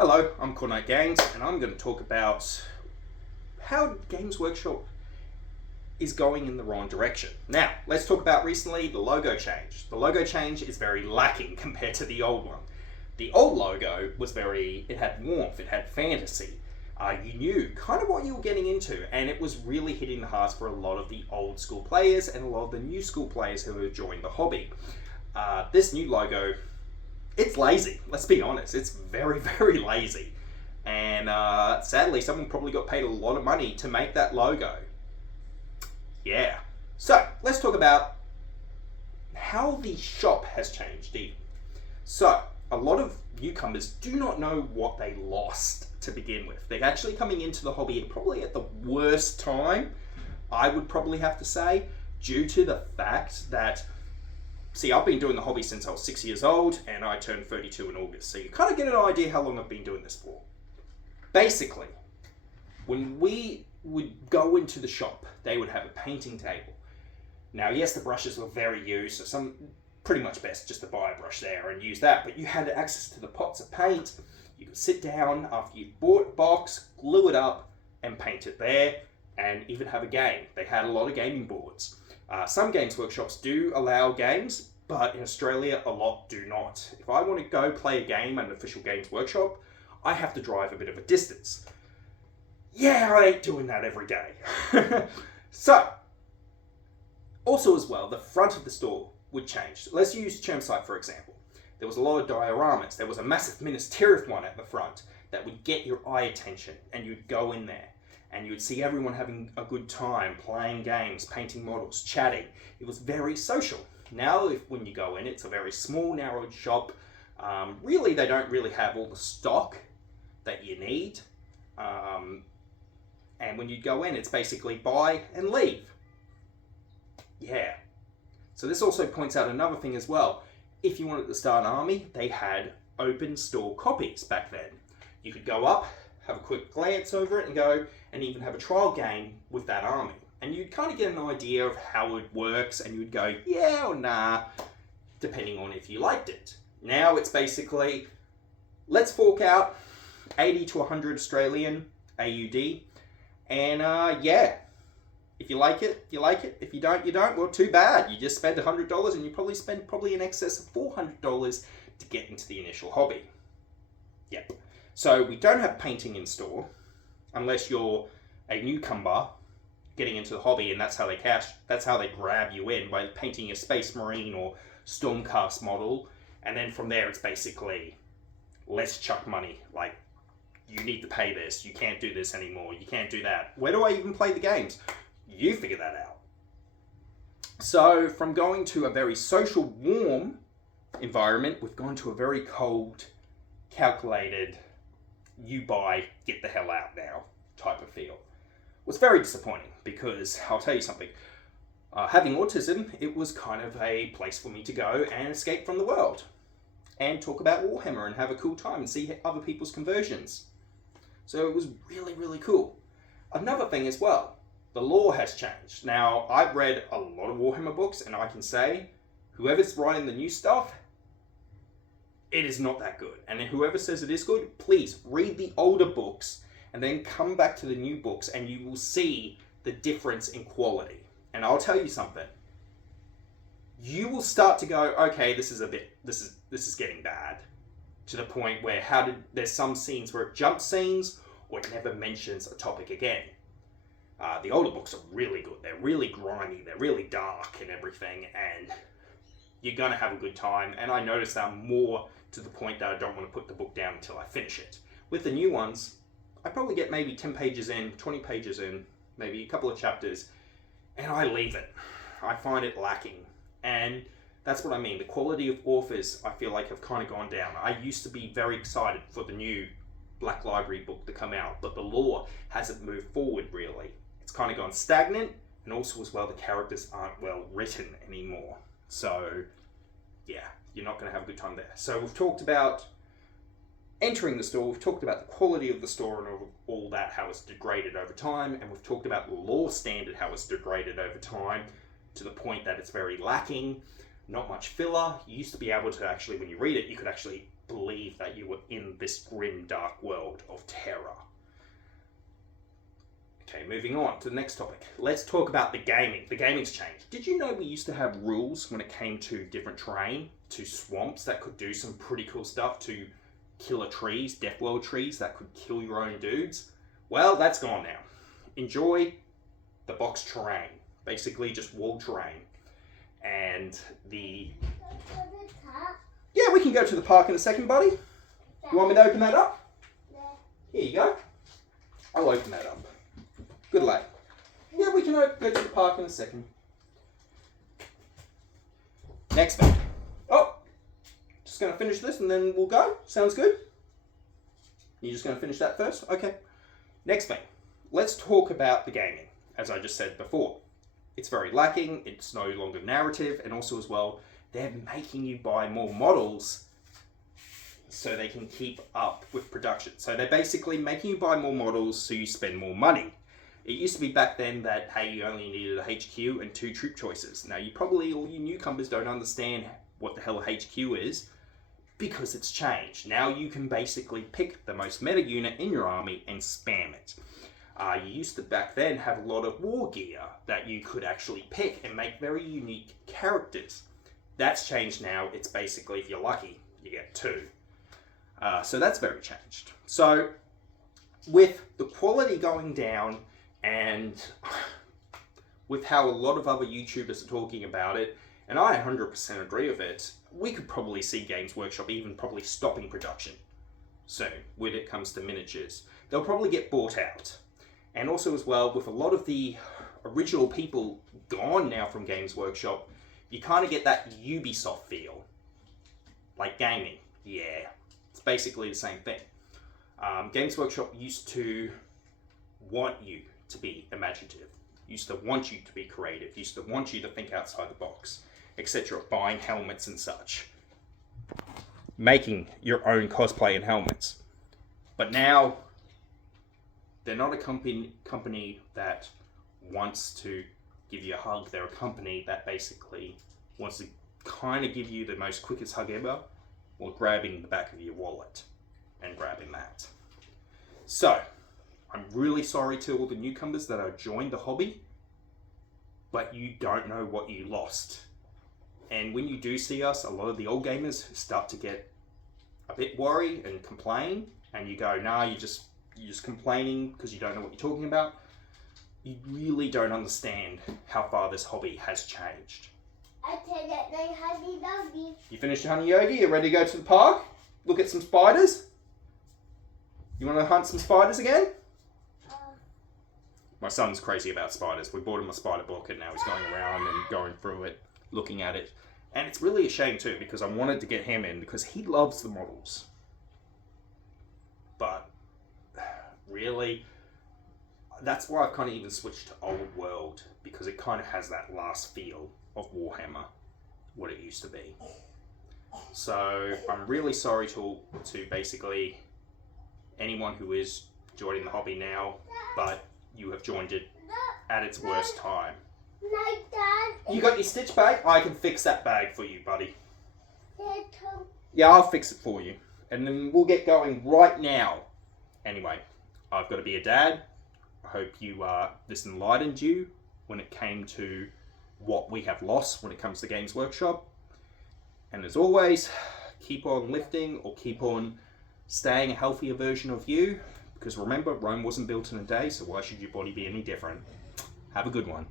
Hello, I'm Cornite Games, and I'm going to talk about how Games Workshop is going in the wrong direction. Now, let's talk about recently the logo change. The logo change is very lacking compared to the old one. The old logo was it had warmth, it had fantasy. You knew kind of what you were getting into, and it was really hitting the hearts for a lot of the old school players and a lot of the new school players who have joined the hobby. This new logo, it's lazy. Let's be honest. It's very, very lazy. And sadly, someone probably got paid a lot of money to make that logo. Yeah. So, let's talk about how the shop has changed even. So, a lot of newcomers do not know what they lost to begin with. They're actually coming into the hobby probably at the worst time, I would probably have to say, due to the fact that I've been doing the hobby since I was 6 years old, and I turned 32 in August. So you kind of get an idea how long I've been doing this for. Basically, when we would go into the shop, they would have a painting table. Now, yes, the brushes were very used, so some pretty much best just to buy a brush there and use that. But you had access to the pots of paint. You could sit down after you bought a box, glue it up, and paint it there, and even have a game. They had a lot of gaming boards. Some Games Workshops do allow games, but in Australia, a lot do not. If I want to go play a game at an official Games Workshop, I have to drive a bit of a distance. Yeah, I ain't doing that every day. So, also as well, the front of the store would change. Let's use Chermside for example. There was a lot of dioramas. There was a massive Minas Tirith one at the front that would get your eye attention, and you'd go in there. And you would see everyone having a good time, playing games, painting models, chatting. It was very social. Now, when you go in, it's a very small, narrowed shop. Really, they don't really have all the stock that you need. And when you go in, it's basically buy and leave. Yeah. So this also points out another thing as well. If you wanted to start an army, they had open store copies back then. You could go up, have a quick glance over it and go and even have a trial game with that army. And you'd kind of get an idea of how it works and you'd go, yeah or nah, depending on if you liked it. Now it's basically, let's fork out 80 to 100 Australian AUD. And yeah, if you like it, you like it. If you don't, you don't. Well, too bad. You just spent $100 and you probably spent in excess of $400 to get into the initial hobby. Yep. So we don't have painting in store, unless you're a newcomer getting into the hobby, and that's how they grab you in by painting a Space Marine or Stormcast model, and then from there it's basically, let's chuck money. Like, you need to pay this, you can't do this anymore, you can't do that. Where do I even play the games? You figure that out. So from going to a very social, warm environment, we've gone to a very cold, calculated, you buy, get the hell out now type of feel. It was very disappointing because I'll tell you something. Having autism, it was kind of a place for me to go and escape from the world and talk about Warhammer and have a cool time and see other people's conversions. So it was really, really cool. Another thing as well, the lore has changed. Now, I've read a lot of Warhammer books, and I can say, whoever's writing the new stuff, it is not that good. And whoever says it is good, please read the older books and then come back to the new books and you will see the difference in quality. And I'll tell you something. You will start to go, okay, this is getting bad. To the point where there's some scenes where it jumps scenes or it never mentions a topic again. The older books are really good. They're really grimy. They're really dark and everything. And you're going to have a good time. And I noticed that more to the point that I don't want to put the book down until I finish it. With the new ones, I probably get maybe 10 pages in, 20 pages in, maybe a couple of chapters, and I leave it. I find it lacking. And that's what I mean. The quality of authors, I feel like, have kind of gone down. I used to be very excited for the new Black Library book to come out, but the lore hasn't moved forward, really. It's kind of gone stagnant, and also as well, the characters aren't well written anymore. So, yeah, you're not going to have a good time there. So we've talked about entering the store, we've talked about the quality of the store and all that, how it's degraded over time, and we've talked about the lore standard, how it's degraded over time, to the point that it's very lacking, not much filler. You used to be able to actually, when you read it, you could actually believe that you were in this grim, dark world of terror. Okay, moving on to the next topic. Let's talk about the gaming. The gaming's changed. Did you know we used to have rules when it came to different terrain, to swamps that could do some pretty cool stuff, to killer trees, death world trees that could kill your own dudes? Well, that's gone now. Enjoy the box terrain. Basically just wall terrain. And yeah, we can go to the park in a second, buddy. You want me to open that up? Here you go. I'll open that up. Good lad. Yeah, we can go to the park in a second. Next thing. Oh, just going to finish this and then we'll go. Sounds good? You're just going to finish that first? Okay. Next thing. Let's talk about the gaming, as I just said before. It's very lacking, it's no longer narrative, and also as well, they're making you buy more models so they can keep up with production. So they're basically making you buy more models so you spend more money. It used to be back then that, hey, you only needed a HQ and 2 troop choices. Now, all you newcomers don't understand what the hell a HQ is because it's changed. Now you can basically pick the most meta unit in your army and spam it. You used to back then have a lot of war gear that you could actually pick and make very unique characters. That's changed now. It's basically, if you're lucky, you get 2. So that's very changed. So with the quality going down and with how a lot of other YouTubers are talking about it, and I 100% agree with it, we could probably see Games Workshop even probably stopping production soon when it comes to miniatures. They'll probably get bought out. And also as well, with a lot of the original people gone now from Games Workshop, you kind of get that Ubisoft feel. Like gaming. Yeah, it's basically the same thing. Games Workshop used to want you to be imaginative, used to want you to be creative, used to want you to think outside the box, etc. Buying helmets and such. Making your own cosplay and helmets. But now, they're not a company that wants to give you a hug. They're a company that basically wants to kind of give you the most quickest hug ever while grabbing the back of your wallet and grabbing that. So, I'm really sorry to all the newcomers that have joined the hobby, but you don't know what you lost. And when you do see us, a lot of the old gamers start to get a bit worried and complain, and you go, nah, you're just complaining because you don't know what you're talking about. You really don't understand how far this hobby has changed. You finished your honey yogi? You ready to go to the park? Look at some spiders? You want to hunt some spiders again? My son's crazy about spiders. We bought him a spider book and now he's going around and going through it, looking at it. And it's really a shame too because I wanted to get him in because he loves the models. But really, that's why I've kind of even switched to Old World because it kind of has that last feel of Warhammer, what it used to be. So I'm really sorry to basically anyone who is joining the hobby now, but you have joined it at its worst time. You got your stitch bag? I can fix that bag for you, buddy. Yeah, I'll fix it for you. And then we'll get going right now. Anyway, I've got to be a dad. I hope this enlightened you when it came to what we have lost when it comes to Games Workshop. And as always, keep on lifting or keep on staying a healthier version of you. Because remember, Rome wasn't built in a day, so why should your body be any different? Have a good one.